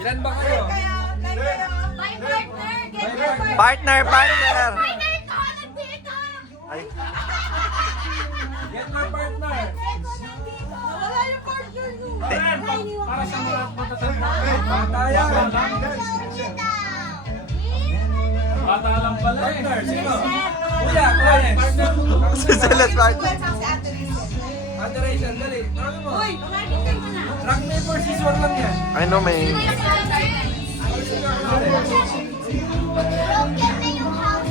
Ilan ba kayo? My partner! Get my partner! Partner. Partner ko! Nandito! Ay, Get my partner. Nawala yung partner ko! Para sa mga bata yan. Bata lang pala eh. Partner, sino? Kuya, Clarence. si Celeste partner. Ate Rachel, dali. Ano mo? Uy! Kumarkitin mo na! Rock, paper, scissors lang yan. I know may...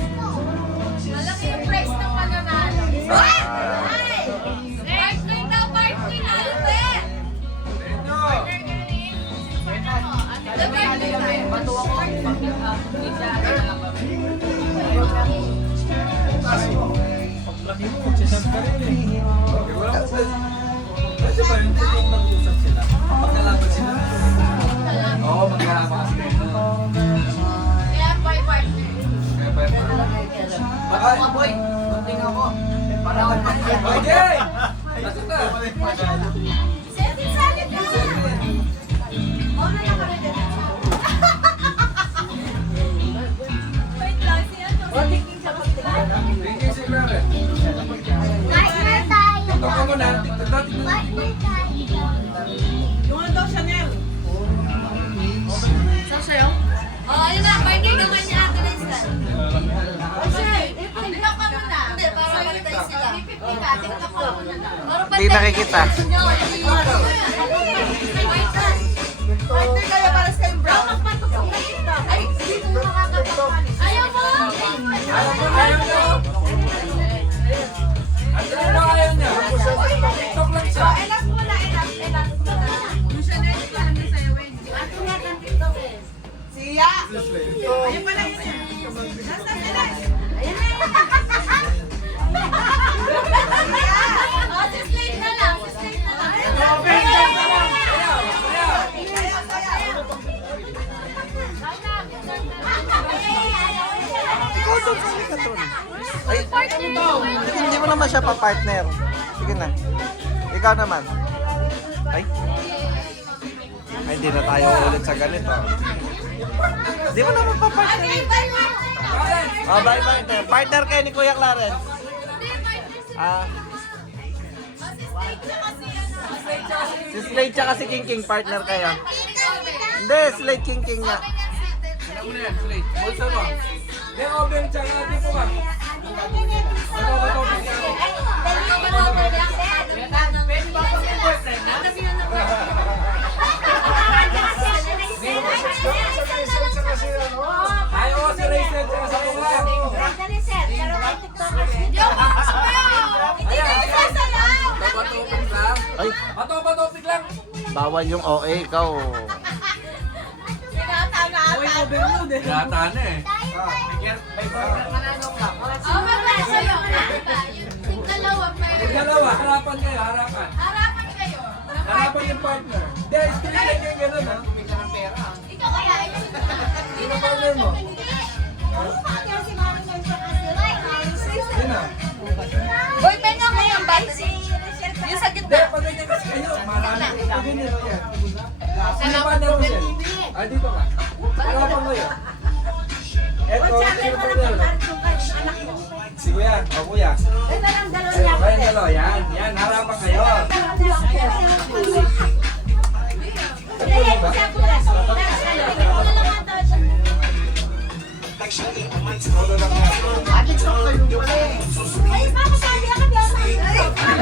Malaki yung price ng pananalo. Ay! Partner daw, partner! Ate! Paglaki mo, magsisab ka rin eh. Okay, wala ko ba? Pwede ba yung tutong nag-usap sila? Pagkalaban sila? Oo, magkalaban kasi kayo. Kaya by partner. Kaya pa yun. Baka, Boy, kunting ako. Para ako okay! Nasaan na? Setting salad ka! Oo na lang kami din. Wait lang, siya to. Tingin siya pagtingin. Thank you, si Clarence. Partner tayo! TikTok ka muna. TikTok na, TikTok. Partner tayo! Yung ano daw, Chanel? Saan sa'yo? Oo, ayun na. Partner naman niya ate na isa. Tingnan ka muna. Hindi, para pantay sila. 50 ka, tingnan ka muna. Hindi nakikita. Partner kayo para sa kayong brown. Ay, dito mo makakapapal. Ayaw mo! Ayaw mo! Ano ba ayaw niya? TikTok lang siya. Enak muna, enak. Yung Chanel, ito lang yung sa'yo, Wendy. Ato nga ng TikTok eh. Siya! Ayun pala yun. Nasa sila? Ayan na yun. Oh, si Slate na lang. Si Slate na lang. Ikaw doon sa likaton. Ay, hindi mo naman siya pa-partner. Sige na. Ikaw naman. Ay. Ay, hindi na tayo ulit sa ganito. Hindi mo naman pa-partner. Okay, bye, partner. Oh, bye partner. Partner kayo ni Kuya Clarence. Hindi, partner si Ah, si Slate na kasi ano. si Slade tsaka si King King partner kayo. Hindi, Slade King King nga. Ano mo na yan, Slate? Bulsa mo. Hindi, oven, tsaka natin po ka. Ayaw ko si Rachel, tsaka sa mga. Bato-topic lang. Ay, Bato-topic lang. bawal yung OA ikaw. Gata na eh. Yung dalawa, harapan kayo, harapan. Harapan yung partner. Hindi, straight leg yung gano'n ha. Sino partner mo? Yun na. Boy, penga ko yung battery. Yung sa Hindi, gitna. pag ganyan kasi kayo, marami. Pag ganyan, yan. Sino partner mo siya? Ah, dito ka. Harapan mo yun. Eto, sino partner mo? Si Kuya, o Kuya. Kayong dalawa, yan. Yan, harapan kayo.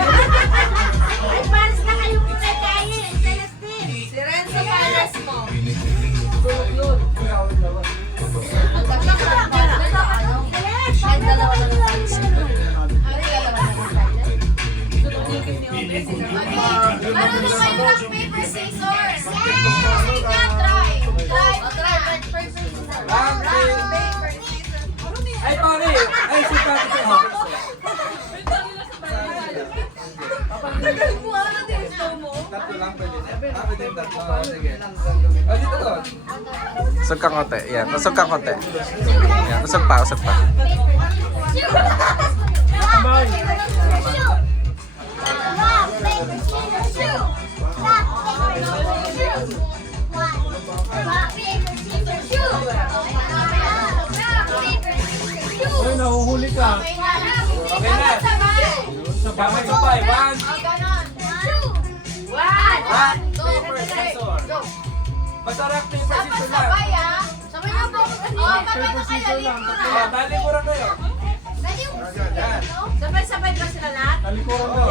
Ay, pares na kayo muna tayo. Celestine. Si Renzo Pares mo. Ano na kayo rock, paper, scissors? Sige ka, try. Try, paper, scissors. Rock, paper, scissors. Ay, pare! Ay, si Patrick. Tagal mo, ano din gusto mo? Tatlo lang pwede. Ah, pwede yung tatlo. Ah, sige. Ah, dito to. Usog ka konti. Yan, usog ka konti. Yan, usog pa, usog pa. Rock, paper, scissors, shoot. Rock, paper, scissors, shoot. One. Rock, nahuhuli ka. Okay na. Okay na. Sabay-sabay. One. Rock, paper, scissors. Basta rock, paper, scissors lang. Sabay na po. Paper, scissors lang. Tali mo rin kayo. Yan. Sabay-sabay ba sila lahat? Talikuran mo.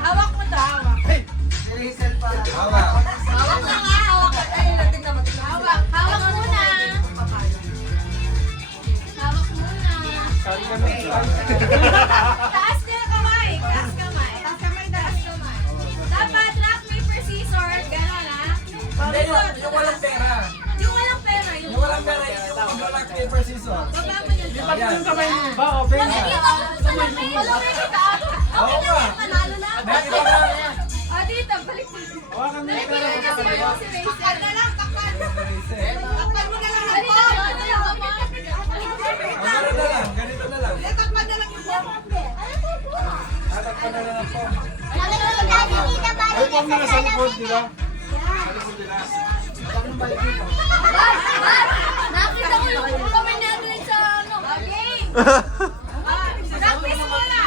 Hawak mo to, hawak. Tama. Hawak na nga, hawak. Ay, natin na matin. Hawak. Hawak muna. Hawak muna. Tali ka na. Taas na yung kamay. Taas kamay. Taas kamay, taas kamay. Dapat rock, paper, scissors. Gano'n ha? Hindi, yung walang pera. Yung walang pera. Yung walang pera, yung rock, paper, scissors. Baba mo yun. Ayan. Ba, open na. Oo nga. Nakita na. Dito, balik dito. Hawakan mo yung Balik pera. dito kasi may takpan na lang, takpan. Takpan mo na lang. Dito, Ganito na lang. Ganito na lang. takpan na lang yung Tatakpan na lang po. Ay, pang nasa likod, di ba? Nakita ko yung kamay natin sa ano. Okay. Practice mo na.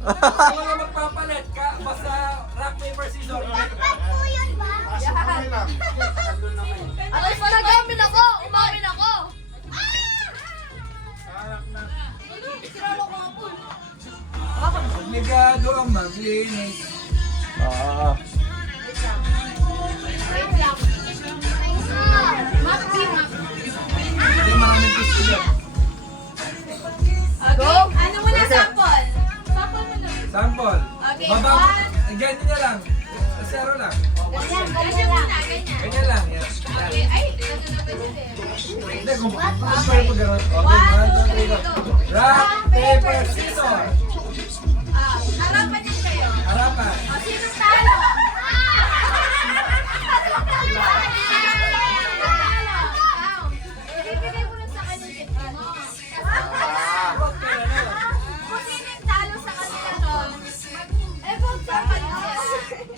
Wala magpapalit ka. Basta rock, paper, scissors. Aray, nag-amin ako. Umamin ako. Sinalo ko ako. Obligado ang maglinis. Oo. Wait lang. Maki. Hindi maraming gusto yan. Okay. Ano muna sample? Sample mo na. Sample. Okay, Baba. one. Ganyan niya lang. Zero lang. Ganyan muna, ganyan. Ganyan lang. Yan. Okay. Ay, ganyan eh. Hindi, kung pwede po gano'n. Okay, 1, 2, 3, go. Rock, paper, scissors. Harapan din kayo. Harapan. O, sino talo? Ibibigay mo lang sa kanya yung gift mo. Kung sino yung talo sa kanila doon, kung sa kanila.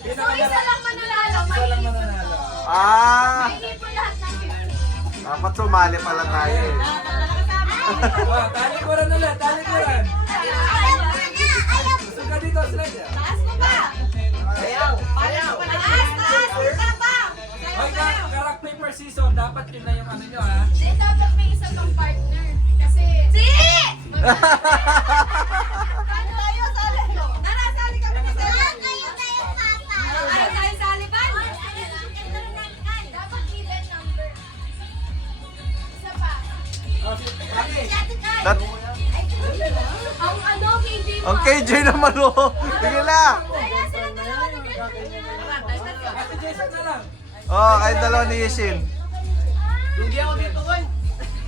So, isa lang mananalo. Isa lang mananalo. Mahihipon lahat ng gift. Dapat sumali pala tayo eh. Wow, tali ko rin ulit. Tali ko rin. Gusto ka dito, slide yan. Taas mo ba? Ayaw. Taas, taas, kita pa. Okay, rock, paper, scissors. Dapat yun na yung ano nyo, ha? Hindi, dapat may isa pang partner. Kasi... Si! Ano tayo? Sali ko. Tara, sali kami ni Sali. Ay, tayo sali ba? Dapat even number. Isa pa. Okay. Dat- Ang ano, KJ mo. Ang KJ naman oh. Sige lang. Ay, nasa lang dalawa ni Ate Jason na lang. Oh, kahit dalawa ni Yishin. Hindi ako dito, koy.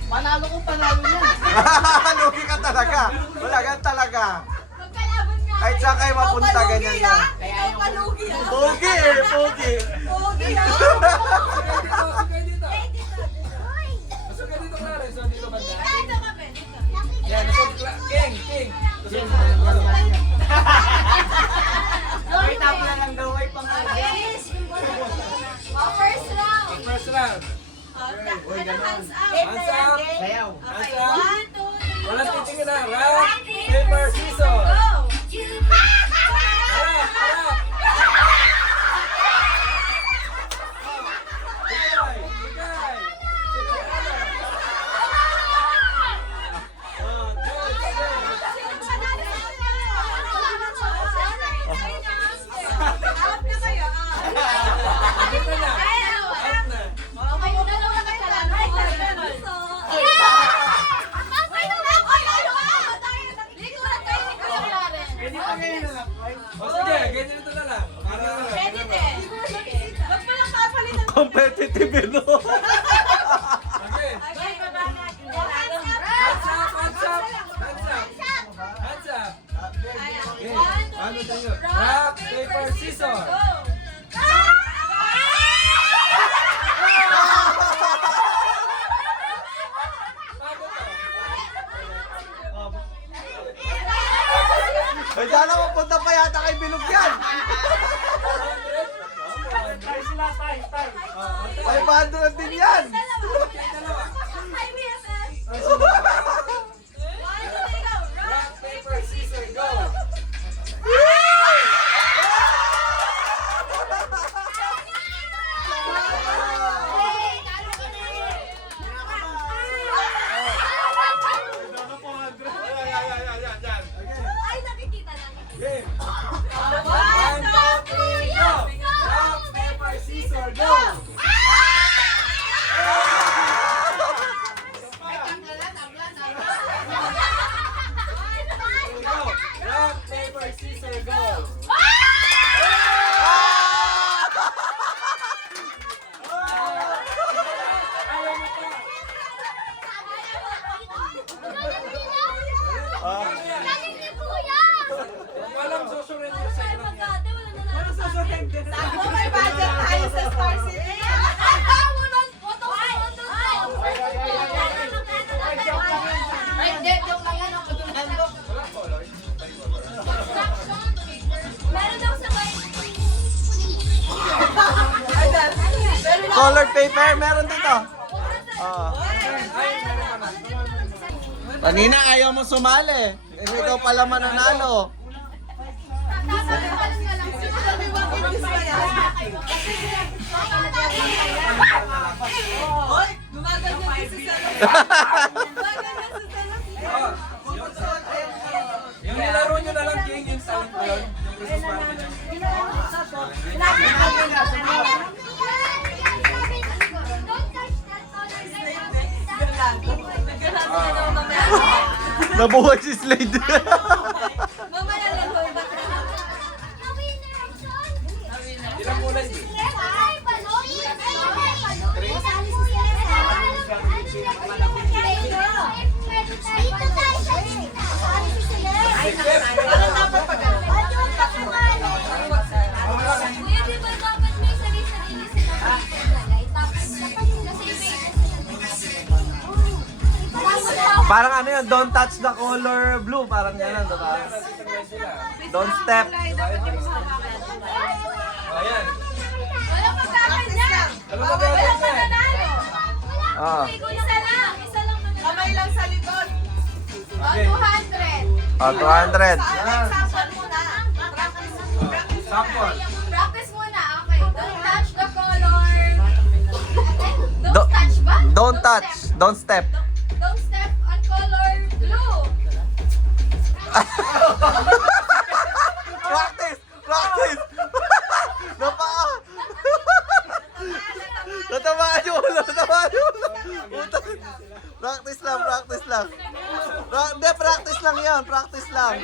Panalo ko, panalo niya. Lugi ka talaga. Wala ka talaga. Magkalaban nga. Kahit saan kayo mapunta, ganyan yan. Ikaw palugi ah. Pogi eh, pogi. Pogi ah. Gusto kayo dito. Gusto kayo dito, Clarence. So, dito banda. Dito kami, dito. Yan, King, King. Ay, tapo na lang daw, ay pang Oh, first round. First round. Hands up. Hands up. sayaw. Okay, Hands up. 1, 2, 3. Walang titingin na. Rock, paper, scissors. Go! Harap, harap. Bigay, bigay. Oh, good, good. Out na kayo. Dito na. Out na. Okay, dalawa na kayo. Pwede pa ngayon na lang, koy. O sige, ganyan ito na lang. Para Pwede din. Huwag mo lang papalitan. Competitive eh, no? Okay. Okay, baba natin. Hands up, hands up. Hands up. Hands up. Okay. Ano tayo? Rock, paper, scissors. Go! Bago to. Ay, sana mapunta pa yata kay Bilog yan. 100. Tayo sila, tayo, tayo. 500 din yan. Dalawa. Ay, BFF. color, go! Go! Rock, paper, scissors, go! Walang susurrender sa inyo. Ako may budget tayo sa Star City. Walang color. Meron daw sa Colored paper, meron dito. Oo. Ay, meron ka na. Kanina ayaw mo sumali. Ikaw pala mananalo. Hoy, gumaganyan si Salo. Oh, yung nilaro nyo na lang, King, yung sound ko yun. Yung Christmas party nyo. Nabuhay si Slade. Mamaya lang ho, ba't Ilang kulay din? Parang dapat pag Kuya, di ba dapat may sarili-sarili sila naglagay? Tapos dapat kasi Parang ano yun, don't touch the color blue. Parang gano'n, diba? Don't step. Ayan. walang magkakanya. Alam mo ba Walang yan? mananalo. Oo. Isa lang mananalo. kamay lang sa likod. Okay. 200. Oh, 200. Example muna. Practice. Sample. Practice muna. Okay. Don't touch the color. Don't Do- touch ba? Don't touch. Don't step. Don't step on color blue. Practice! Practice! Napaka! Natamaan yung ulo! Natamaan yung ulo! Practice lang, practice lang. Hindi, practice lang yan. Practice lang.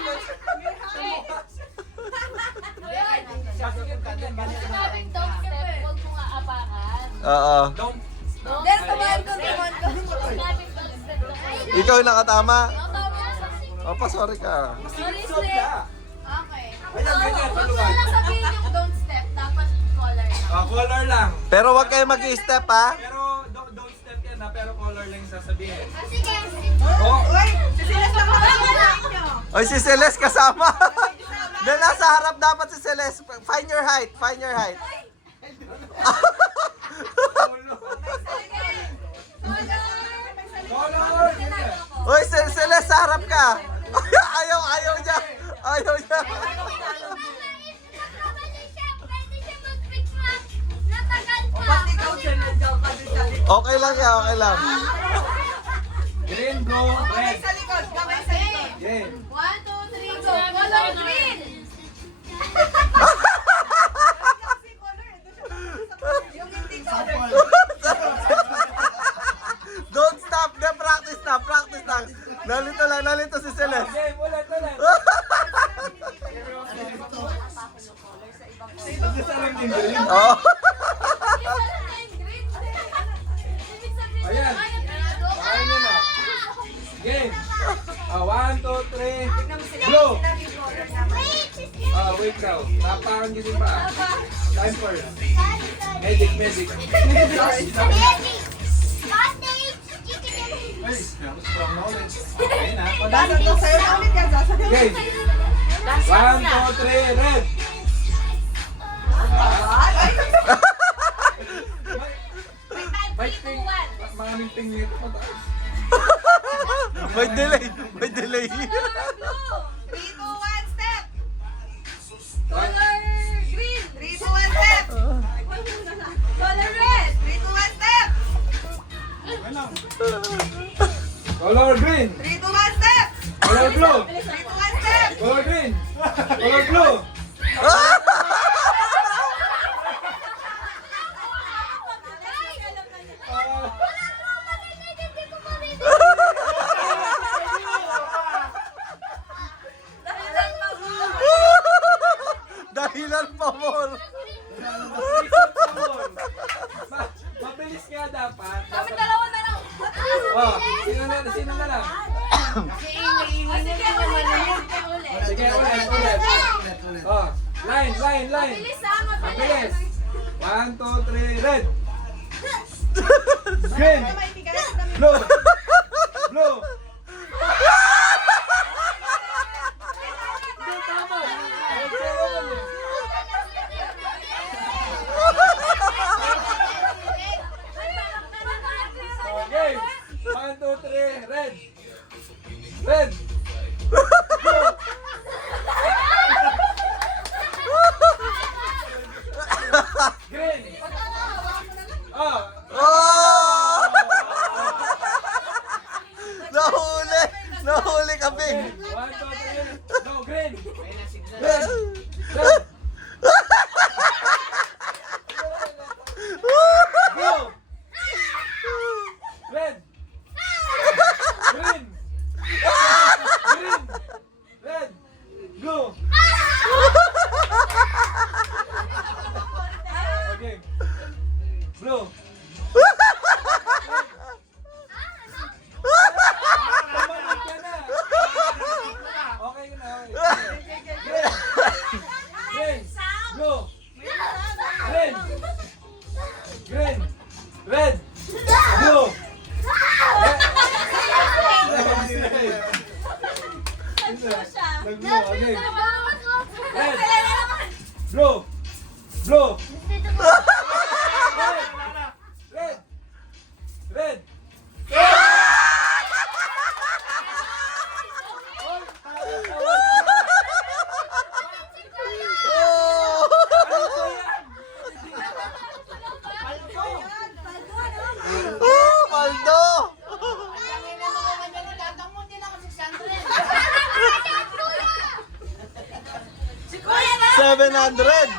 Sinabing don't step. Huwag mo nga apakan. Oo. Don't. There's the one ko. Sinabing don't step. Ikaw yung nakatama. Tama. Opa, sorry ka. Sorry, Stop Slay. ka. Okay. Ayan, ganyan, Huwag mo paluwag. lang sabihin yung don't step. Dapat color lang. Color lang. Pero wag kayo mag-i-step ha. Pero don't step yan ha, pero color lang yung sasabihin. Sige. Oh, Uy, sisilas lang ako sa inyo. Oy, si Celeste kasama. Doon nasa harap dapat si Celeste. Find your height. Find your height. color. Ganyan. Oy, Celeste, sa harap ka. Ayaw niya. Ayaw niya. Ba't ikaw dyan, nandiyan ka din sa likod? Okay lang yan, okay lang. Green, blue, Kamay red. sa likod, kamay sa likod. Yeah. 1, 2, 3, go. Color green. Kasi color, yung hindi color. Don't stop. De, practice na. Practice na. Nalito si Celeste. Okay, ulit. Isa lang din green. Oo. Ayan. Ayaw nyo na. Game. 1, 2, 3. Blue. Wait now. Tapakan gising pa. Time for medic. Dasan sa'yo na ulit yan, dasan na ulit. Game. 1, 2, 3, red. May ping. Mga ping nito mataas. May delay. May delay. 3, 2, 1, step. Color green. 3, 2, 1, step. Color red. 3, 2, 1, step. Color green. 3, 2, 1, step. Color blue. 3, 2, 1, step. Color green. Color blue. Oh, sino na lang? Sige, ulit. Oh, line. Bilis ah, Mabilis. mabilis. 1, 2, 3, red. Green. Blue. Blue. Tama. Okay. 1, 2, 3, red. Red. Blue. Green. Oh. Oh! Nahuli ka, Bing. 1, 2, 3. No, green. Red. Red. Blue. Red. Green. Green. Red. Blue. Okay. Blue. Tumanap ka na. Okay ka na, okay. Green. Blue. Green. Green. Red. Blue. Nag-blue, okay. Red. Blue. Blue. Red. Red. Oh! Oh, Paldo! 700!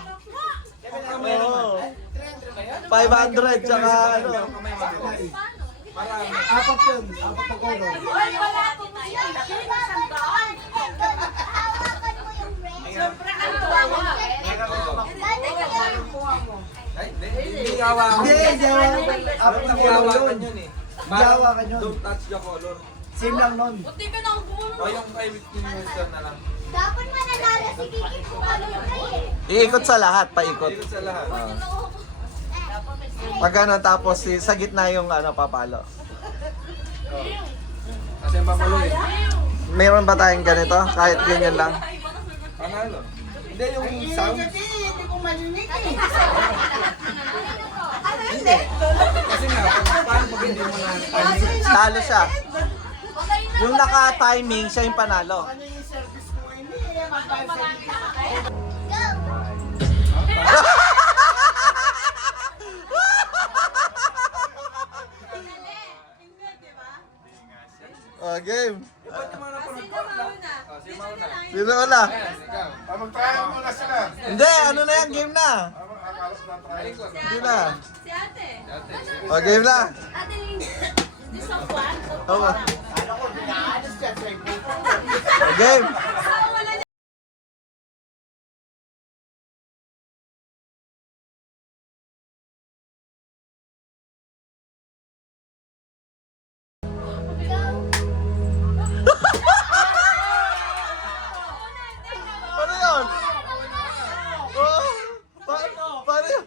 Oh. 500 tsaka ano. Apat yun. Apat na kolo. Hindi hawakan. Hindi, apat na Hindi kolo hawakan yun. yun eh. Hindi hawakan yun. Don't touch the color. Same lang nun. O yung kay Wilson na lang. Dapat mananalo si Kiki kung ano yung Iikot sa lahat, paikot. Ikot sa lahat. Pag ano, tapos sa gitna yung ano, papalo. Kasi mamulo eh. Meron ba tayong ganito? Kahit ganyan lang. Panalo. Hindi yung sound. Hindi ko marinig eh. Hindi. Kasi nga, paano pag hindi mo na timing? Talo siya. Yung naka-timing, siya yung panalo. Oh, game. Ba't yung mga napanood ko? Sino mauna? Sino wala? Ayan, ikaw. Mag-trial muna sila. Hindi, ano na yan, game na. Akalas na trial. Ikot. Hindi na. Si ate. Dati. Oh, game na. Ate Lynn. This one, one. Oh, game. Ano yun? Oh, paano yun?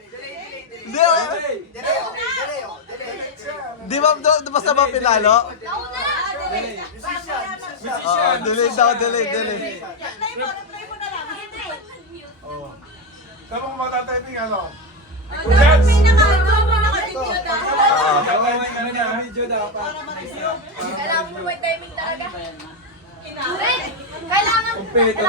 Hindi, oh. Di ba, basta ba pinalo? Oo, delay daw, delay. Sabi mo matatyping ano? May naka-video na. Ano niya, video dapat. Kailangan mo may timing talaga. Kailangan Kumpete.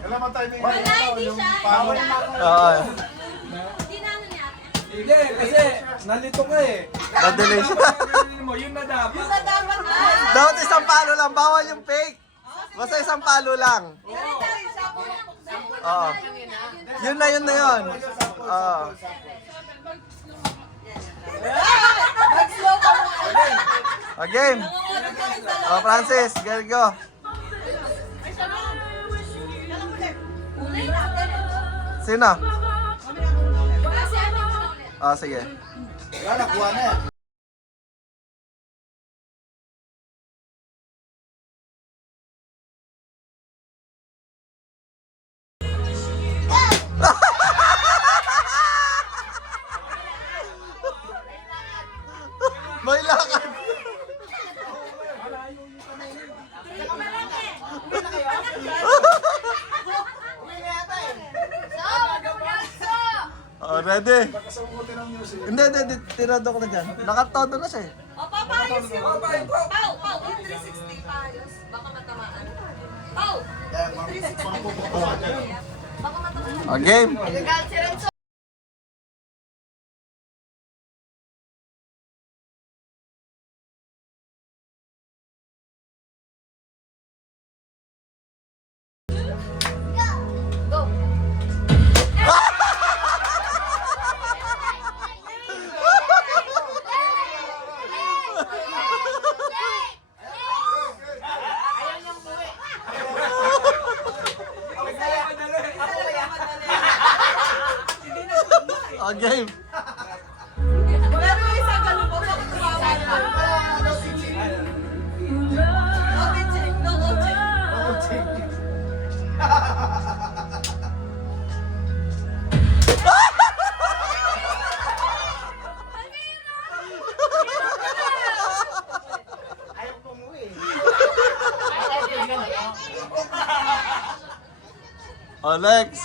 Kailan matyping Wala, hindi siya. Bawal Oo, Hindi na ano ni ate. Hindi, kasi nalito ka eh. na-delay siya. Mo, yun na dapat. Dapat isang palo lang, bawal yung fake. Basta isang palo lang. Oo. Yun na yun. Oo. O, game. O, Francis, go. Sino? Kasi ate ko na ulit. O, sige. Wala, nakuha na yan. Oh, ready? Nakasamukutin ng music. Hindi. Tirado ko na dyan. Nakatodo na siya eh. O, papayos yun. Oh, bye, bro. Pau, 360 payos. Baka matamaan. Pau! 360. Baka matamaan. Oh, game. Illegal si Renzo. Go! Oh, game. Pero isa ganun po. Bakit tumawa na? No teaching. No coaching. Ayaw ko umuwi. Oh, Lex.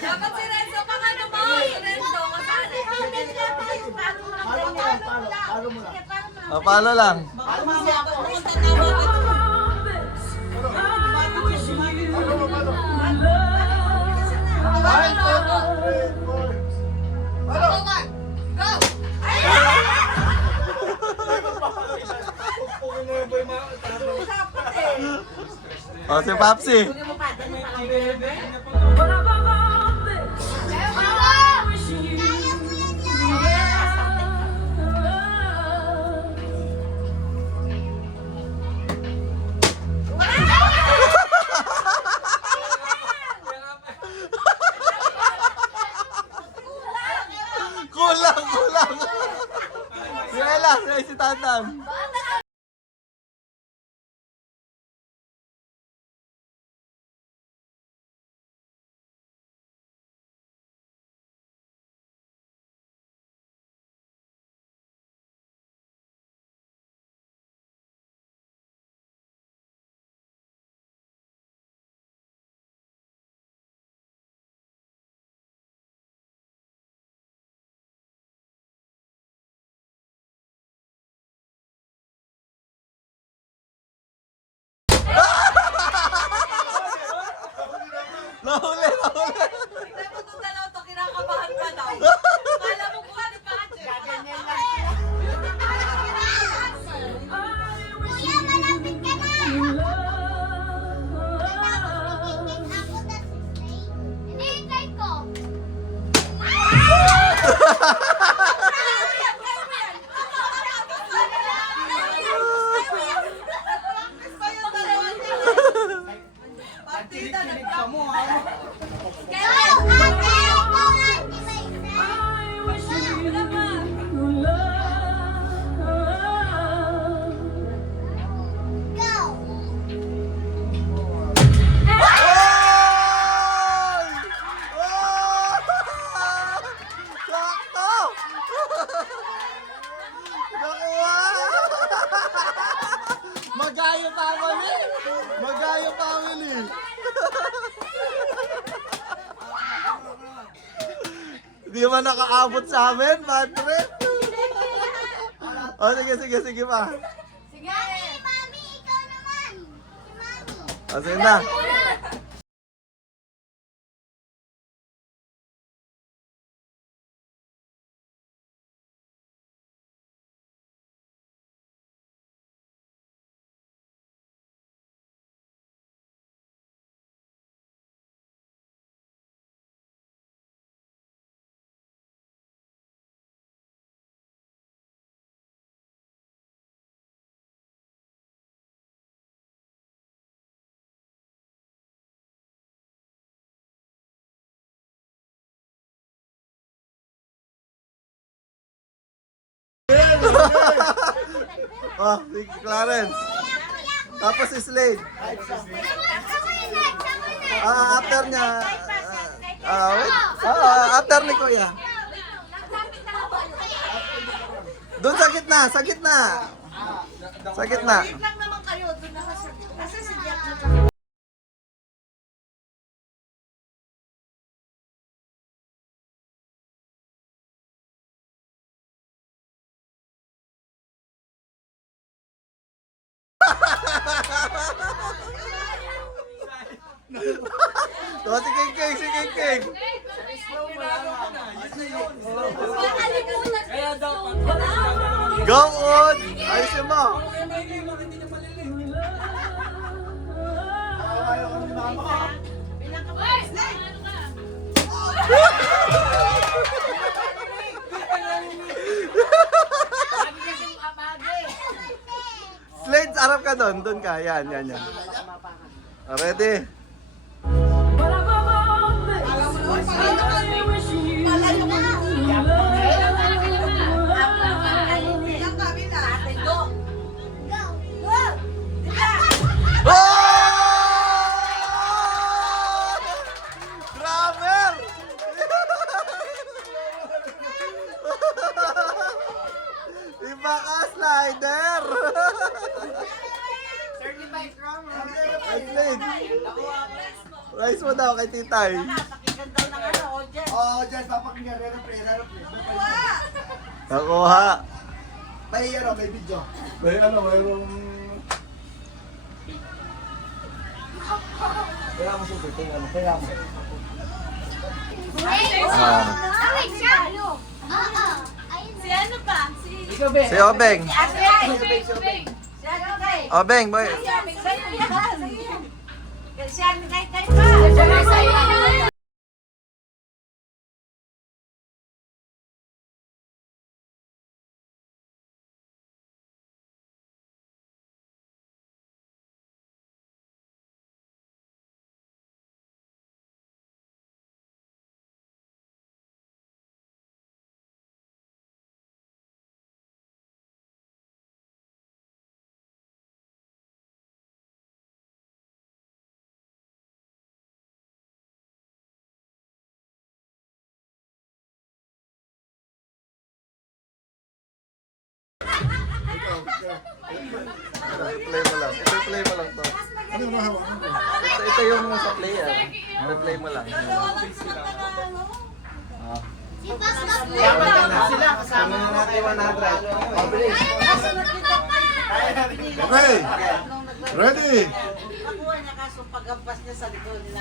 Dapat si Renzo pa ano mo? Si Renzo, kasali. Palo mo lang. Oh, paano lang? Pupunta tawa ka. Five, four, three, four. Go, Mark. Go! Pupukin mo yung boy mga... Oh, si Papsi. Kulang. Si Ella, si Tantan. family! Magayo family! Hindi man nakaabot sa amin, bad trip! Oh, sige pa. Sige. Mami, ikaw naman. Si Mami. Oh, sige na. Oh, si Clarence. Tapos si Slade. After niya. Wait. After ni Kuya. Doon sa gitna, sa gitna. Sa gitna. lang naman kayo, doon kasi si Jack na Oh, si King King, si King King. Kaya daw, Go on! Ayusin mo. Slade, arap ka doon. Doon ka. Yan. Ready? malayo ka na. Ilang kami na. Ate, go. Go. Go. Oh! Drummer! Iba ka, slider! Certified drummer. Slade. Rice mo daw kay Titay. Pakinggan daw ng ano, Ojen. Oo, dyan, papakinggan. Aeroplane. Nakuha. May video. may mayroong... Kaya mo super, kaya mo. Awit siya. Oo. Ayun. Si ano pa? Si... Si Obeng. Obeng. Si ano kay? Obeng, boy. Sa'yo yan. Si ano kay pa. I-play mo lang. I-play mo lang to. Ito yung sa player. I-play mo lang. Si Pascal. Sila, kasama na natin 100. Okay. Ready? Nakuha niya kaso paggampas niya sa likod nila.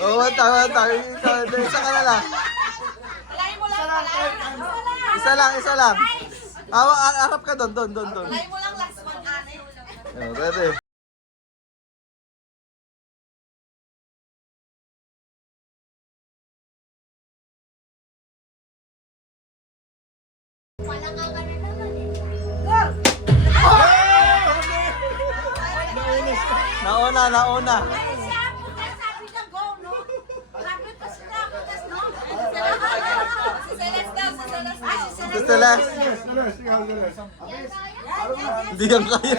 Oo, tama. Isa ka na lang. Palayin mo lang, palayin. Isa Isa lang. Harap ka doon. Try mo lang last one, ate. Ready? Wala ka na naman eh. Nauna. Ay, siya, putas, sabi niya, go, no? Grabe pa sila, putas, no? Si Celeste daw, si Celeste. Ay, si Si Celeste. Celeste. Yan kaya? Hindi yan kaya.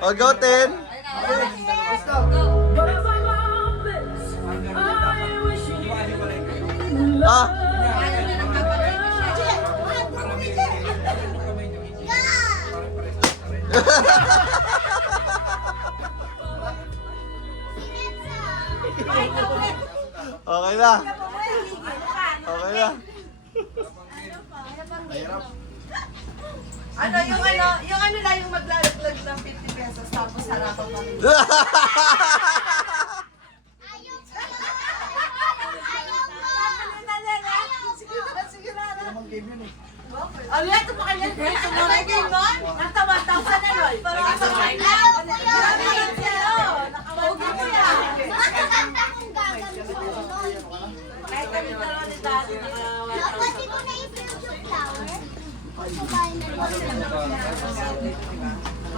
O, go, Tin. Let's go. Ah. Okay na. Ano, yung ano lang yung maglalaglag ng 50 pesos tapos harapan pa rin. Ayaw ko. Namang game yun eh. Ano yan? Ito pa kanya dito mo na game nun? Nasa 1,000 na nun. Parang nasa 1,000 Ayaw ko yun. Grabe yun sa'yo. Nakawagi ko yan. Maganda kung gagawin ko nun. Kahit kami dalawa ni Daddy Pwede ko na i-fill yung flower. Pagkabayan na lang.